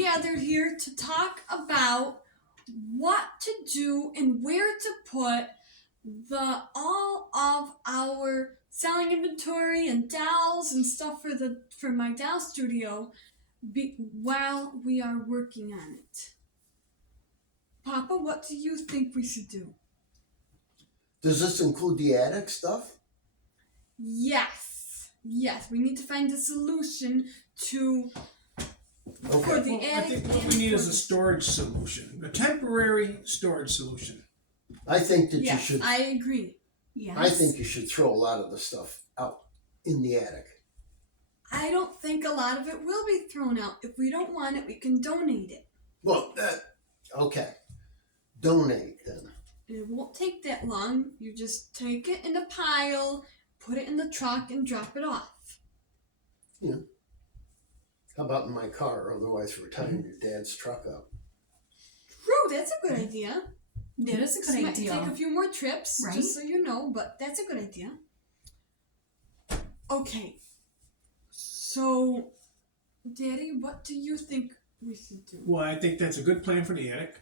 gathered here to talk about what to do and where to put all of our selling inventory and dowels and stuff for my dowel studio while we are working on it. Papa, what do you think we should do? Does this include the attic stuff? Yes, we need to find a solution for the attic. I think what we need is a storage solution, a temporary storage solution. I think that yes, you should. I agree. Yes. I think you should throw a lot of the stuff out in the attic. I don't think a lot of it will be thrown out. If we don't want it, we can donate it. Well, okay. Donate then. It won't take that long. You just take it in a pile, put it in the truck, and drop it off. Yeah. How about in my car? Otherwise, we're tying your dad's truck up. True, that's a good idea. That is a good Might idea. take a few more trips, Right. just so you know, but that's a good idea. Okay. So, Daddy, what do you think we should do? Well, I think that's a good plan for the attic.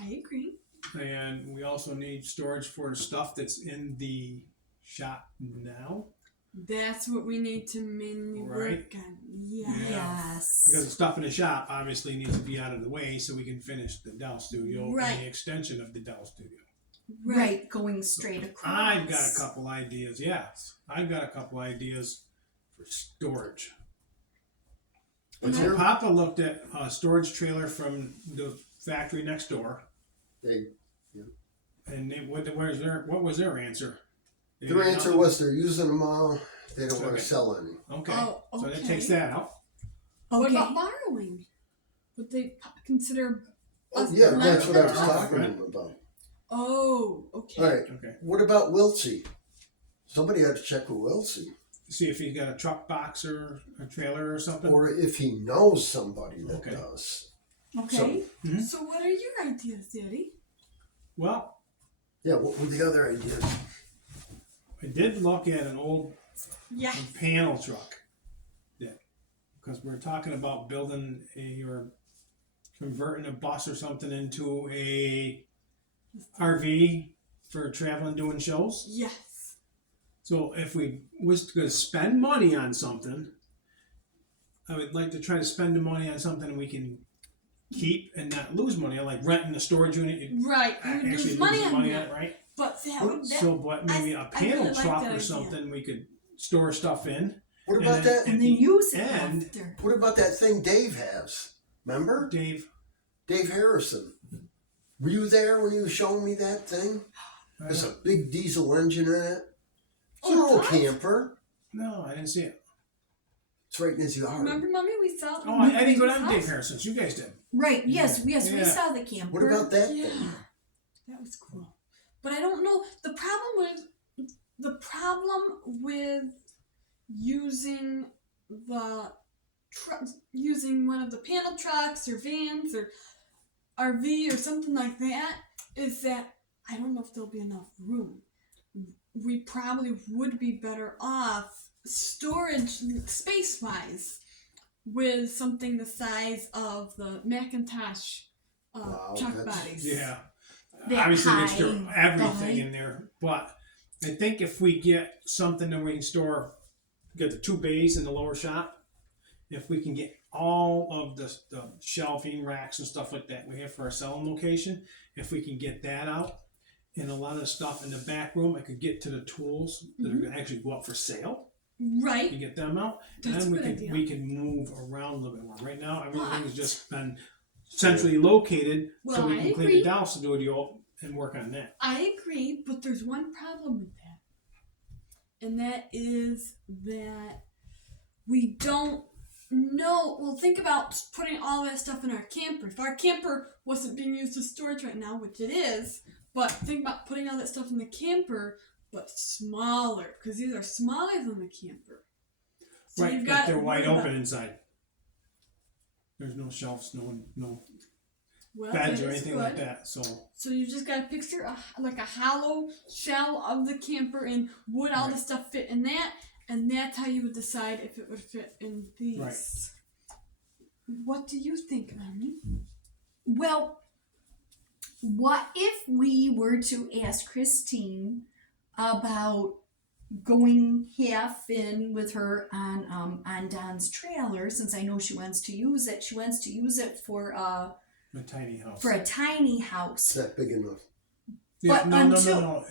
I agree. And we also need storage for the stuff that's in the shop now. That's what we need to mainly work on. Yeah. Yes. Because the stuff in the shop obviously needs to be out of the way so we can finish the Dell Studio Right. and the extension of the Dell Studio. Right, going straight across. I've got a couple ideas, yes. I've got a couple ideas for storage. What's So your- Papa looked at a storage trailer from the factory next door. And what was their answer? They Their didn't answer know. was they're using them all. They don't want Okay. to sell any. Okay. Oh, So that okay. takes that out. What Okay. about borrowing? Would they consider Oh, us yeah, that's what I was lending them? talking to them about. Oh, okay. All right. Okay. What about Wiltsey? Somebody had to check with Wiltsey. See if he's got a truck box or a trailer or something. Or if he knows somebody that Okay. does. Okay. So what are your ideas, Daddy? Well, Yeah, what were the other ideas? I did look at an old Yeah. panel truck. Yeah. Because we're talking about building or converting a bus or something into a RV for traveling, doing shows. Yes. So if we was to spend money on something, I would like to try to spend the money on something we can keep and not lose money. I like renting a storage unit. Right. I You would actually lose money lose on money that. on it, right? But that would So, but maybe a I panel really like truck that or idea. something we could store stuff in. What And about then- that? And then use it And after. What about that thing Dave has? Remember? Dave, Dave Harrison. Were you there when you were showing me that thing? There's a big diesel engine in it. It's an Oh, old what? camper. no, I didn't see it. It's right in his yard. Remember, Mommy, we saw. Oh, I didn't go down to Dave Harrison's. You guys did. Right, yes, we Yeah. saw the camper. What about that Yeah. thing? That was cool. But I don't know the problem with using using one of the panel trucks or vans or RV or something like that is that I don't know if there'll be enough room. We probably would be better off storage space wise with something the size of the Macintosh Wow, truck that's- bodies. Yeah. That Obviously, high, there's still everything high. in there. But I think if we get something that we can store, get the 2 bays in the lower shop, if we can get all of the shelving racks and stuff like that we have for our selling location, if we can get that out, and a lot of the stuff in the back room, I could get to the tools that are going to actually go up for sale. Right. You get them out, That's and a then good idea. we can move around a little bit more. Right now, everything's just been centrally located, so Well, we I can clean agree. the Dow Studio and work on that. I agree, but there's one problem with that. And that is that we don't know. Well, think about putting all that stuff in our camper. If our camper wasn't being used as storage right now, which it is, but think about putting all that stuff in the camper, but smaller, because these are smaller than the camper. So Right, you've but got they're to wide worry open about- inside. There's no shelves, no well, beds that or is anything good. like that. So So you just got to picture like a hollow shell of the camper, and would all the stuff fit in that? And that's how you would decide if it would fit in these. Right. What do you think, Mommy? Well, what if we were to ask Christine about going half in with her on Don's trailer, since I know she wants to use it. She wants to use it for A tiny house. a tiny It's house. not big enough. Yeah, but no, until- no.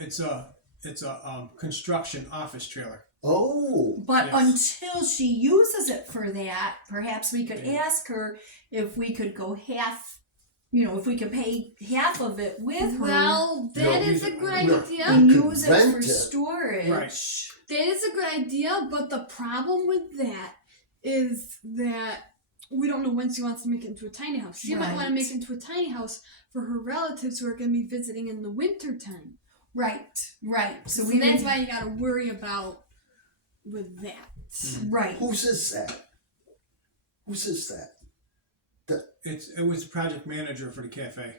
It's a construction office trailer. Oh, But Yes. until she uses it for that, perhaps we could Yeah. ask her if we could go half, if we could pay half of it with her Well, that No, is use a it- good no. idea. and You could use it rent for it. storage. Right. That is a good idea, but the problem with that is that we don't know when she wants to make it into a tiny house. She might want to Right. make it into a tiny house for her relatives who are going to be visiting in the winter time. Right. So we that's would- why you got to worry about with that. Right. whose is that? Whose is that? It was the project manager for the cafe.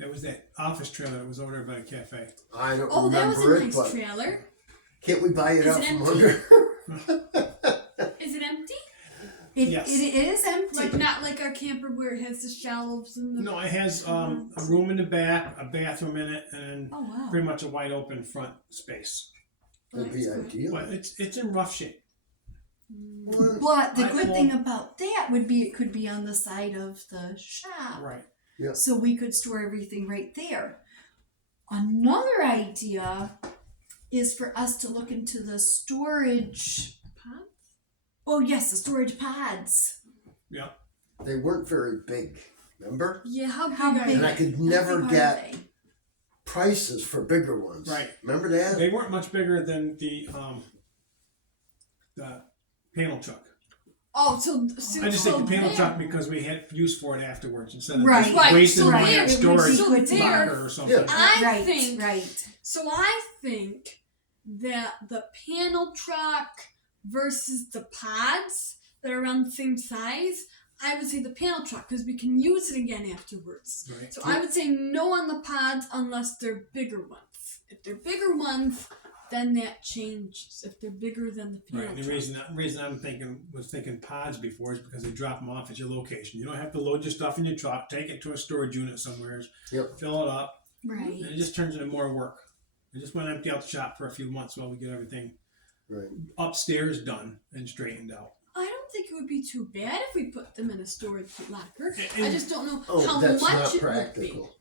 It was that office trailer that was over there by the cafe. I don't Oh, that was remember a it, nice but trailer. can't we buy it Is out it from empty? under? Is it empty? Yes. It is empty. Like not like our camper where it has the shelves and the. No, it has a room in the back, a bathroom in it, and Oh wow. pretty much a wide open front space. That'd be That's good. ideal. But it's in rough shape. Well, But the I- good well- thing about that would be it could be on the side of the shop. Right. So we could store everything right there. Another idea is for us to look into the storage. Pods? Oh yes, the storage pods. Yeah. they weren't very big, remember? Yeah, how big How are big? they? And I could How never big are get they? prices for bigger ones. Right. Remember that? They weren't much bigger than the panel truck. Oh, so I just think the panel there- truck because we had use for it afterwards instead of Right. just Right, wasting so money there- on it would storage be good to locker there. or something. Yeah. I right, think right. So I think that the panel truck versus the pods that are around the same size, I would say the panel truck because we can use it again afterwards. Right. So I would say no on the pods unless they're bigger ones. If they're bigger ones, then that changes. If they're bigger than the panel Right. The truck. reason I'm thinking pods before is because they drop them off at your location. You don't have to load your stuff in your truck, take it to a storage unit somewhere, Yep. fill it up, Right. and it just turns into more work. I just want to empty out the shop for a few months while we get everything Right. upstairs done and straightened out. I don't think it would be too bad if we put them in a storage locker. And- I just don't know Oh, how that's much not it would be. practical.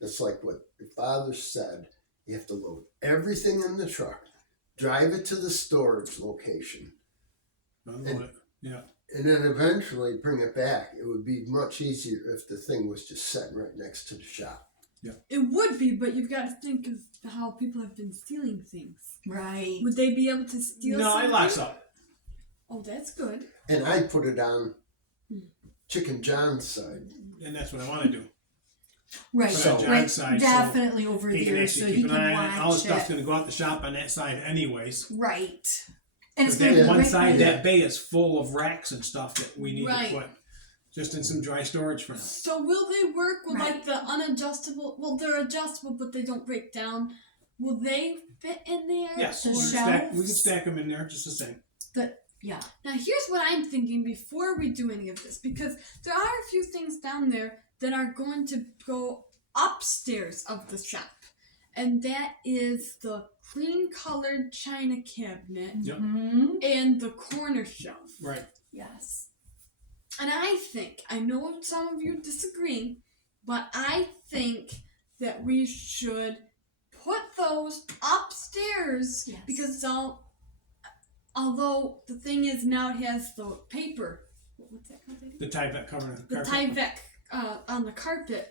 It's like what your father said. You have to load everything in the truck, drive it to the storage location, Yeah. and then eventually bring it back. It would be much easier if the thing was just sitting right next to the shop. It would be, but you've got to think of how people have been stealing things. Right. Would they be able to steal No, something? it locks up. Oh, that's good. And I put it on Chicken John's side. And that's what I want to do. Right. Put it on So- John's right. side, so Definitely over he can there, actually so keep he an can eye on it. All the watch stuff's it. going to go out the shop on that side anyways. Right. And it's But gonna that be one right side, by that bay is full of racks and stuff that we need Right. to put just in some dry storage for now. So will they work with Right. like the unadjustable? Well, they're adjustable, but they don't break down. Will they fit in there? Yes, The we can, shelves? stack them in there just the same. Yeah. Now here's what I'm thinking before we do any of this, because there are a few things down there that are going to go upstairs of the shop, and that is the cream colored china cabinet Yep. Mm-hmm. and the corner shelf. Right. Yes. And I think, I know some of you disagree, but I think that we should put those upstairs Yes. because although the thing is now it has the paper, what's that called? The Tyvek cover. The Tyvek on the carpet.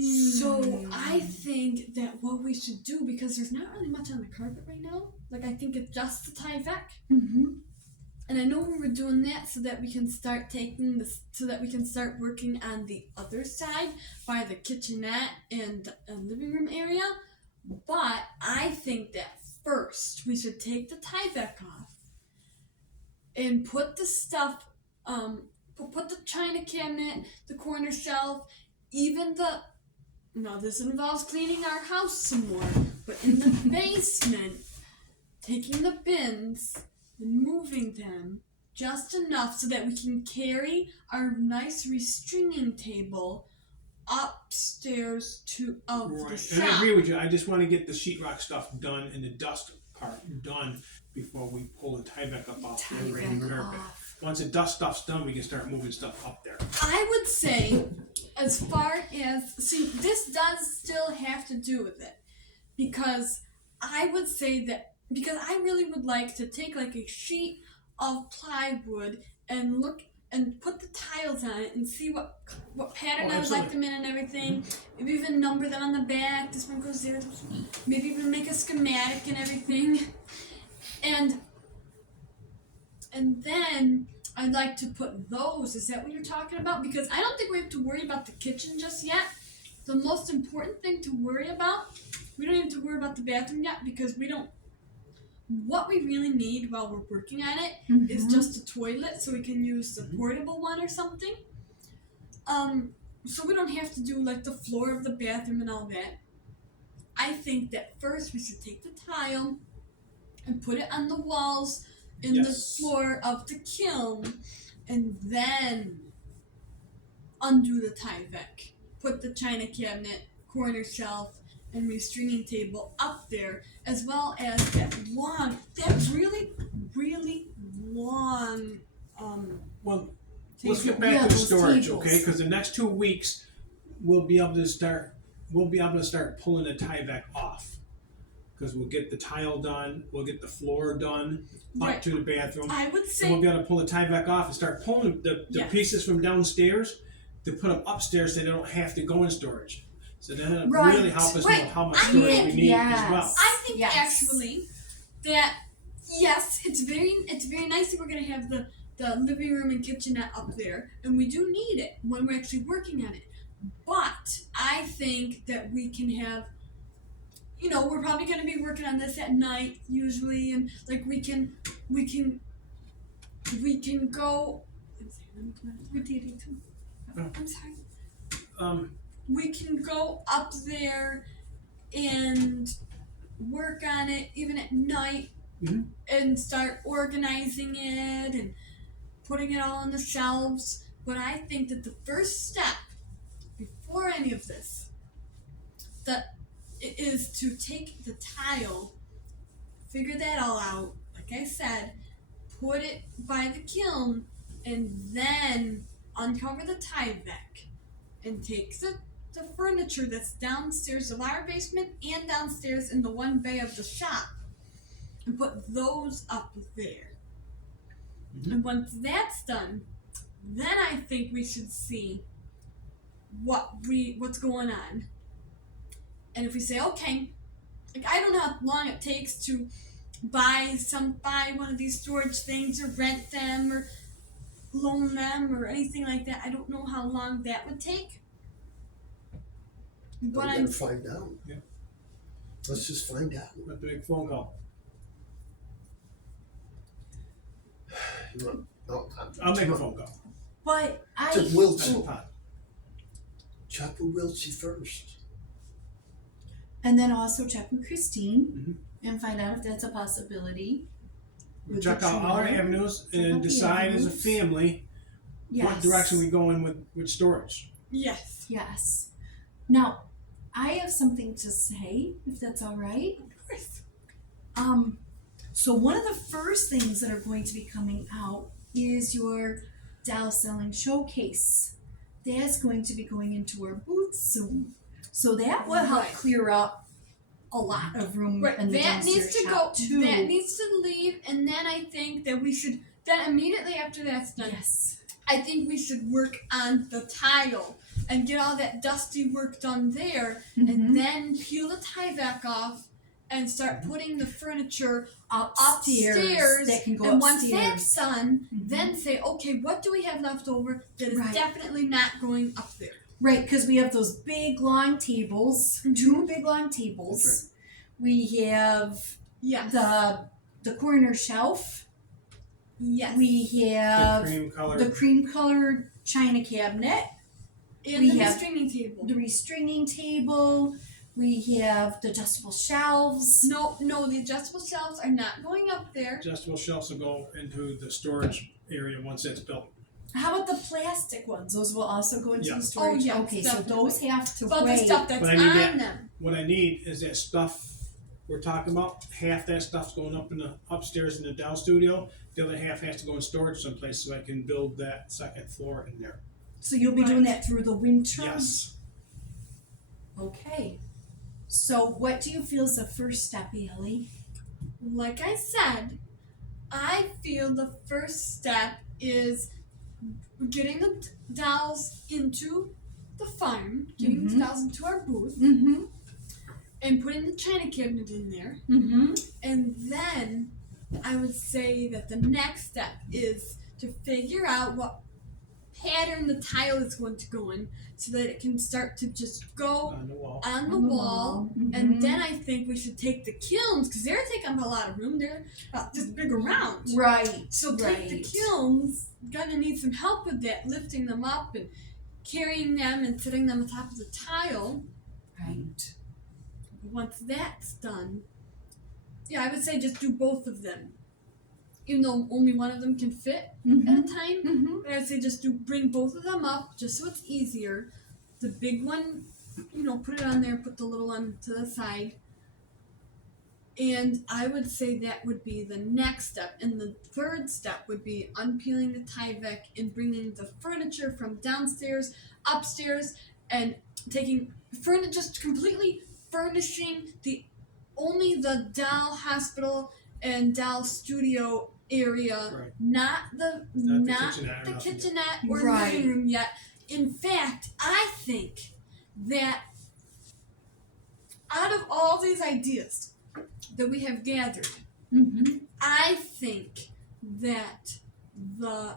So I think that what we should do, because there's not really much on the carpet right now, like I think it's just the Tyvek. Mm-hmm. And I know we were doing that so that we can start taking this, so that we can start working on the other side by the kitchenette and living room area. But I think that first we should take the Tyvek off and put the stuff, put the china cabinet, the corner shelf, even the. Now this involves cleaning our house some more, but in the basement, taking the bins and moving them just enough so that we can carry our nice restringing table upstairs of the Right, and I shop. agree with you. I just want to get the sheetrock stuff done and the dust part done before we pull the Tyvek up off the Tyvek and carpet. off. Once the dust stuff's done, we can start moving stuff up there. I would say, as far as this does still have to do with it, because I would say that because I really would like to take like a sheet of plywood and look and put the tiles on it and see what pattern Oh, I would like absolutely. them in and everything. Maybe even number them on the back. This one goes there. This one. Maybe even make a schematic and everything. And then I'd like to put those. Is that what you're talking about? Because I don't think we have to worry about the kitchen just yet. The most important thing to worry about, we don't have to worry about the bathroom yet because we don't. What we really need while we're working on it is just a toilet, so we can use the portable one or something. So we don't have to do like the floor of the bathroom and all that. I think that first we should take the tile and put it on the walls in the Yes. floor of the kiln, and then undo the Tyvek. Put the china cabinet, corner shelf, and restringing table up there, as well as that really, really long Well, table. let's get back Yeah, to the those storage, tables. okay? Because the next 2 weeks, we'll be able to start pulling the Tyvek off. Because we'll get the tile done, we'll get the floor done up Right. to the bathroom. I would And say we'll be able to pull the Tyvek off and start pulling the Yes. pieces from downstairs to put them upstairs so they don't have to go in storage. So that'll Right. really help us Right. know how much I storage think- we need as well. I think Yes. actually that yes, it's very nice that we're gonna have the living room and kitchenette up there, and we do need it when we're actually working on it. But I think that we can have, we're probably gonna be working on this at night usually, and like we can go. I'm sorry. We can go up there and work on it even at night and start organizing it and putting it all on the shelves. But I think that the first step before any of this is to take the tile, figure that all out, like I said, put it by the kiln, and then uncover the Tyvek and take the furniture that's downstairs of our basement and downstairs in the one bay of the shop and put those up there. And once that's done, then I think we should see what's going on. And if we say, okay, like I don't know how long it takes to buy one of these storage things or rent them or loan them or anything like that. I don't know how long that would take. But We're I'm gonna find out. Yeah. Let's just find out. A big phone call. You want- no, I'll make a phone call. But To That's Wiltsey. the pot. Check with Wiltsey first. and then also check with Christine and find out if that's a possibility. We'll With check the out all our trio. avenues Check out and the decide as a avenues. family Yes. what direction we go in with storage. yes. Yes. Now, I have something to say, if that's all right. Of course. So one of the first things that are going to be coming out is your doll selling showcase. That's going to be going into our booth soon. So that will help Right. clear up a lot of room Right. in the That dumpster needs to go. shop too. That needs to leave, and then I think that we should. Then immediately after that's done, Yes. I think we should work on the tile and get all that dusty work done there, Mhm. and then peel the Tyvek off and start putting the furniture upstairs. That can go And upstairs. once that's done, Mhm. then say, okay, what do we have left over that is Right. definitely not going up there? Right, because we have those big long tables, Mhm. 2 big long tables. That's We have Yes. the corner shelf. Yes. We The have cream color. the cream colored china cabinet, and we the have restringing table. the restringing table. We have the adjustable shelves. No, the adjustable shelves are not going up there. Adjustable shelves will go into the storage area once it's built. How about the plastic ones? Those will also go into Yeah. the storage. Oh, yeah, okay, so definitely. those have to But the wait. stuff that's But I need on that. them. What I need is that stuff we're talking about. Half that stuff's going up in the upstairs in the down studio. The other half has to go in storage someplace so I can build that second floor in there. So you'll be doing that through the winter? Yes. Okay. So what do you feel is the first step, Ellie? Like I said, I feel the first step is getting the dolls into the farm, getting the dolls into our booth, Mm-hmm. and putting the china cabinet in there. Mm-hmm. And then I would say that the next step is to figure out what pattern the tile is going to go in so that it can start to just go On the wall. on the wall. Mhm. And then I think we should take the kilns because they're taking up a lot of room. They're about this big around. Right. So take the right. kilns. Gonna need some help with that, lifting them up and carrying them and setting them on top of the tile. Right. Once that's done, yeah, I would say just do both of them. Even though only one of them can fit at Mm-hmm. a time, Mm-hmm. but I would say just bring both of them up just so it's easier. The big one, put it on there, put the little one to the side. And I would say that would be the next step. And the third step would be unpeeling the Tyvek and bringing the furniture from downstairs, upstairs, and taking just completely furnishing only the doll hospital and doll studio area, Right. not the kitchenette or the nothing. kitchenette or Right. living room yet. In fact, I think that out of all these ideas that we have gathered, Mm-hmm. I think that the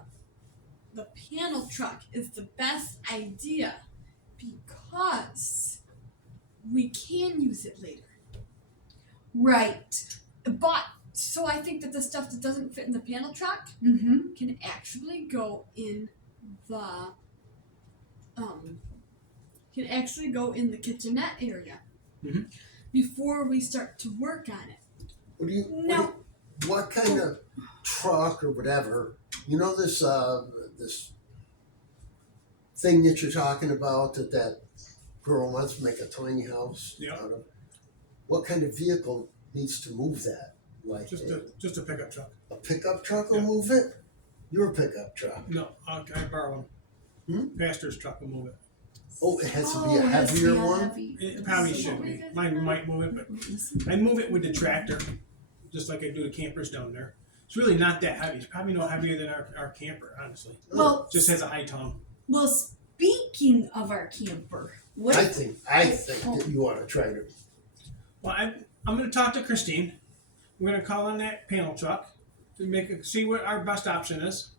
panel truck is the best idea because we can use it later. Right. But so I think that the stuff that doesn't fit in the panel truck Mm-hmm. can actually go in the kitchenette area Mhm. before we start to work on it. What kind of truck or whatever? This this thing that you're talking about that girl wants to make a tiny house Yeah. out of. What kind of vehicle needs to move that? Like Just a pickup truck. a pickup truck will Yeah. move it? Your pickup truck. No, I borrow one. Pastor's truck will move it. Oh, it has to be Oh, a it has to be heavier a one? heavy- It probably should be. Mine might move it, but I move it with the tractor, just like I do the campers down there. It's really not that heavy. It's probably no heavier than our camper, honestly. Well, Just has a high tone. well, speaking of our camper, what I if, think that you ought to try to. Well, I'm going to talk to Christine. We're going to call on that panel truck to see what our best option is.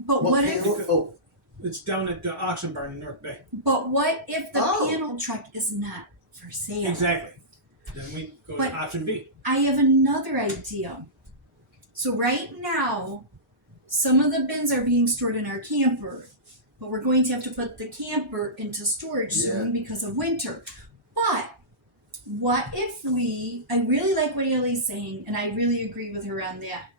but what if, panel? Oh, It's down at the auction barn in North Bay. but what if the Oh. panel truck is not for sale? Exactly. Then we go But- to option B. I have another idea. So right now, some of the bins are being stored in our camper, but we're going to have to put the camper into storage soon because of winter. But what if I really like what Ellie's saying, and I really agree with her on that,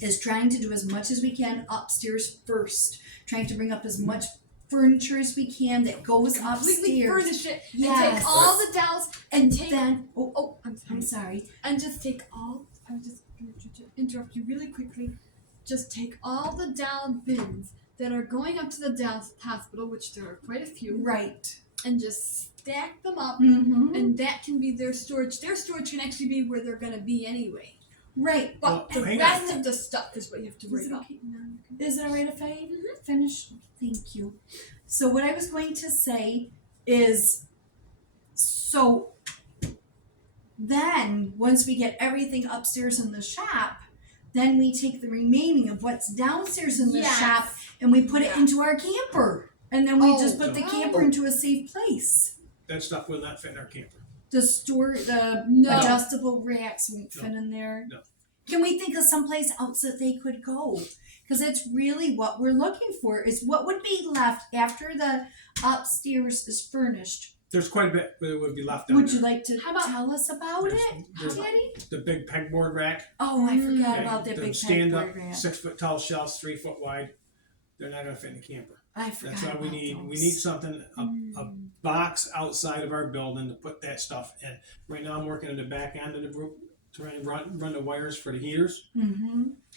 is trying to do as much as we can upstairs first, trying to bring up as much furniture as we can that goes Completely upstairs. furnish it and Yes. take all the dolls And take then, I'm sorry. I'm sorry. And just take all. I was just going to interrupt you really quickly. Just take all the doll bins that are going up to the doll hospital, which there are quite a few, Right. and just stack them up. Mm-hmm. And that can be their storage. Their storage can actually be where they're going to be anyway. Right. But Well, the hang rest of the stuff is what you have to worry Is it about. okay? Is it alright if I finish? Thank you. So what I was going to say is, so then once we get everything upstairs in the shop, then we take the remaining of what's downstairs in the Yes. shop and we put it Yeah. into our camper. And then we Oh, just put the wow. camper into a safe place. That stuff will not fit in our camper. The No. adjustable racks won't fit in there. No. Can we think of someplace else that they could go? Because it's really what we're looking for is what would be left after the upstairs is furnished. There's quite a bit that would be left down Would there. you like to How about- tell us about it, There's Teddy? the big pegboard rack. Oh, I forgot Okay, about that the big stand-up, pegboard rack. 6-foot tall shelves, 3 foot wide. They're not gonna fit in a camper. I forgot That's why we about need those. we need something a box outside of our building to put that stuff in. Right now I'm working in the back end of the roof, trying to run the wires for the heaters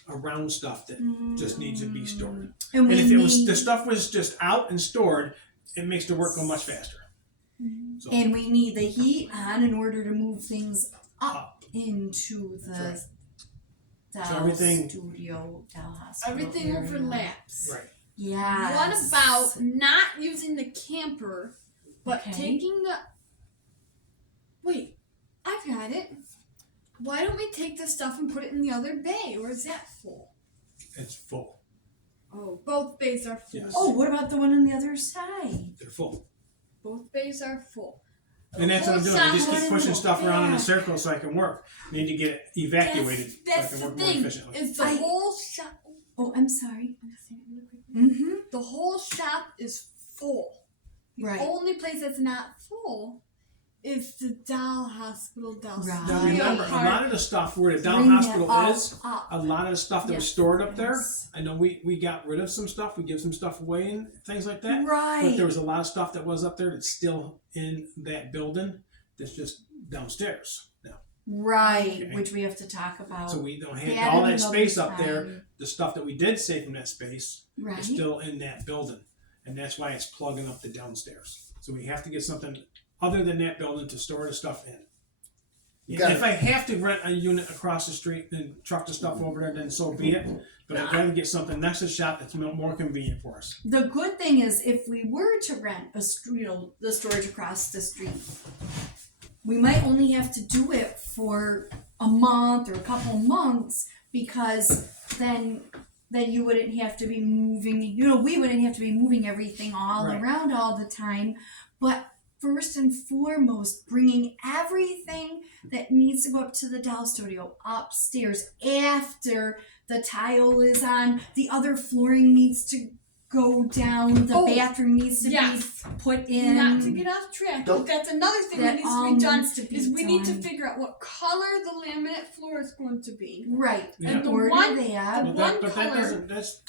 around stuff that just needs to be stored. And And we if it was need, the stuff was just out and stored, it makes the work go much faster. So and we need the heat on in order to move things up up. into the That's Doll everything- studio, Doll Hospital Everything area. overlaps. Right. Yeah. What about not using the camper, but Okay. taking the. Wait, I've got it. Why don't we take the stuff and put it in the other bay, or is that full? It's full. Oh, both bays are full. Yes. Oh, what about the one on the other side? They're full. Both bays are full. And that's what I'm doing. I just keep pushing stuff around in a back. circle so I can work. I need to get it evacuated That's so I can the work more thing. efficiently. Is the I- whole shop. Oh, I'm sorry. Mm-hmm. The whole shop is full. The Right. only place that's not full is the Doll Hospital Doll Right. Now Studio remember, a part. lot of the stuff where the down Bring that hospital up, is, up. a lot of the stuff that was Yes, stored up there, yes. I know we got rid of some stuff. We give some stuff away and things like that. Right. But there was a lot of stuff that was up there that's still in that building that's just downstairs now. Right, Okay. which we have to talk about. So we don't have That all that another space up there. time. The stuff that we did save from that space Right. is still in that building. And that's why it's plugging up the downstairs. So we have to get something other than that building to store the stuff in. You And got if I have to rent a unit across the street and truck the stuff over there, then so be it. But I'd rather get something next to the shop that's more convenient for us. The good thing is, if we were to rent the storage across the street, we might only have to do it for a month or a couple months, because then you wouldn't have to be moving. We wouldn't have to be moving everything all Right. around all the time. But first and foremost, bringing everything that needs to go up to the doll studio upstairs after the tile is on. The other flooring needs to go down. The Oh, bathroom needs to yes. be put in. Not to get off track, but Don't- that's another thing That that needs all to be done. needs to be Is we need to done. figure out what color the laminate floor is going to be. Right. Yeah. And the Order one- that. the- But one that color- doesn't, that's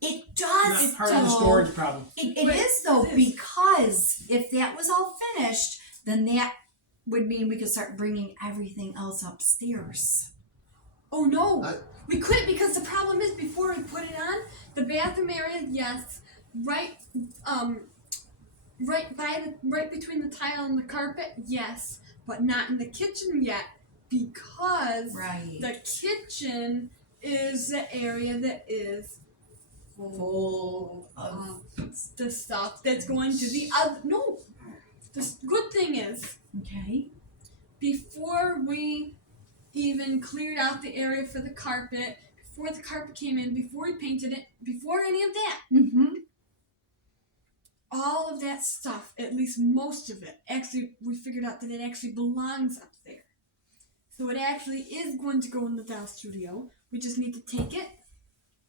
It does not part of the though. storage problem. It But is though, it is. because if that was all finished, then that would mean we could start bringing everything else upstairs. Oh no, I- we couldn't, because the problem is, before we put it on the bathroom area, yes, right between the tile and the carpet, yes, but not in the kitchen yet, because Right. the kitchen is the area that is full of the stuff that's going to the other. No, the good thing is, Okay. before we even cleared out the area for the carpet, before the carpet came in, before we painted it, before any of that, Mm-hmm. all of that stuff, at least most of it, actually, we figured out that it actually belongs up there. So it actually is going to go in the doll studio. We just need to take it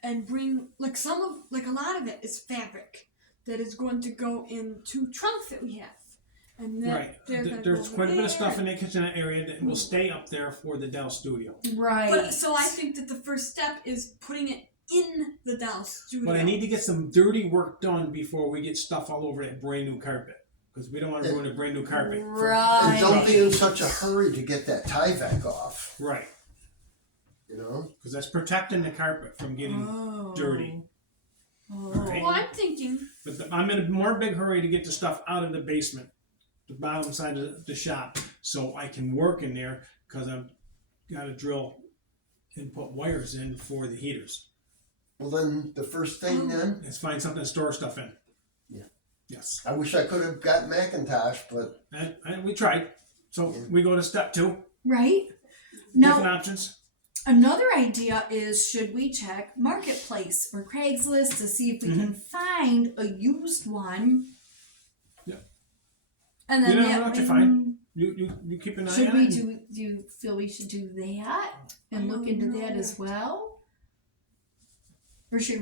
and bring, like a lot of it is fabric that is going to go in 2 trunks that we have. And then Right. they're gonna There's go quite a over bit of stuff there. in that kitchen area that will stay up there for the Dell Studio. Right. But so I think that the first step is putting it in the doll studio. But I need to get some dirty work done before we get stuff all over that brand new carpet. Because we don't want to ruin a brand new carpet. Right. And don't be in such a hurry to get that Tyvek off, Right. you know? Because that's protecting the carpet from getting Oh. dirty. Oh. Right. Well, I'm thinking. But I'm in a more big hurry to get the stuff out of the basement, the bottom side of the shop, so I can work in there, because I've got to drill and put wires in for the heaters. Well, then the first thing then, Let's find something to store stuff in. Yeah. Yes. I wish I could have got Macintosh, but And we tried. So we go to step 2. Right. Different Now, options. another idea is, should we check Marketplace or Craigslist to see if we can find a used one? Yeah. And then You never that know what you way- find. You keep an eye Should on we it. do you feel we should do that and I look don't into know. that as well? Or should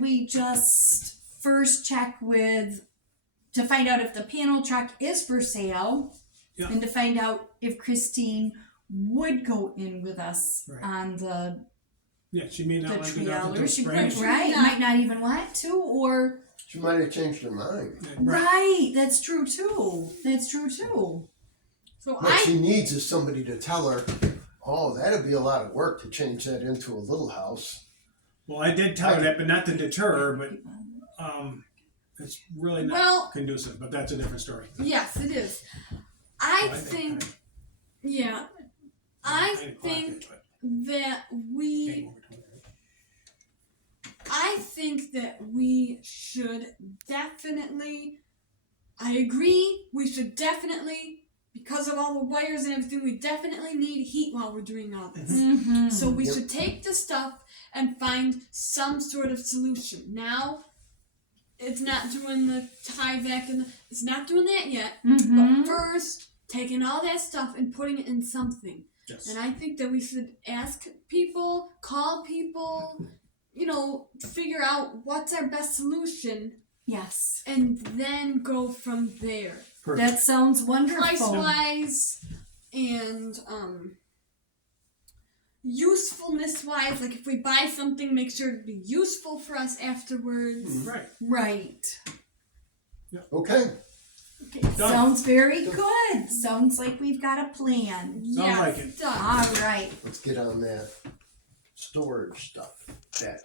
we just first check with to find out if the panel truck is for sale, Yeah. and to find out if Christine would go in with us Right. on the Yeah, she may not the want to do that trailer. until She spring. could, right? Yeah. Might not even want to, or She might have changed her mind. right. That's true too. That's true too. So What I she needs is somebody to tell her, oh, that'd be a lot of work to change that into a little house. Well, I did tell her that, but not to deter her, but it's really not well, conducive. But that's a different story. yes, it is. I I think, yeah, I I didn't clock think it, but that came we, over to it. I think that we should definitely, I agree, we should definitely, because of all the wires and everything, we definitely need heat while we're doing all this. Mm-hmm. So we Yep. should take the stuff and find some sort of solution. Now, it's not doing the Tyvek and it's not doing that yet. Mm-hmm. But first, taking all that stuff and putting it in something. Yes. And I think that we should ask people, call people, you know, figure out what's our best solution, Yes. and then go from there. Perfect. That sounds wonderful. Price wise and usefulness wise, like if we buy something, make sure to be useful for us afterwards. Right. Right. Okay, Okay. Done. Sounds very good. Sounds like we've got a plan. Sounds like it. Done. All right. let's get on that storage stuff, that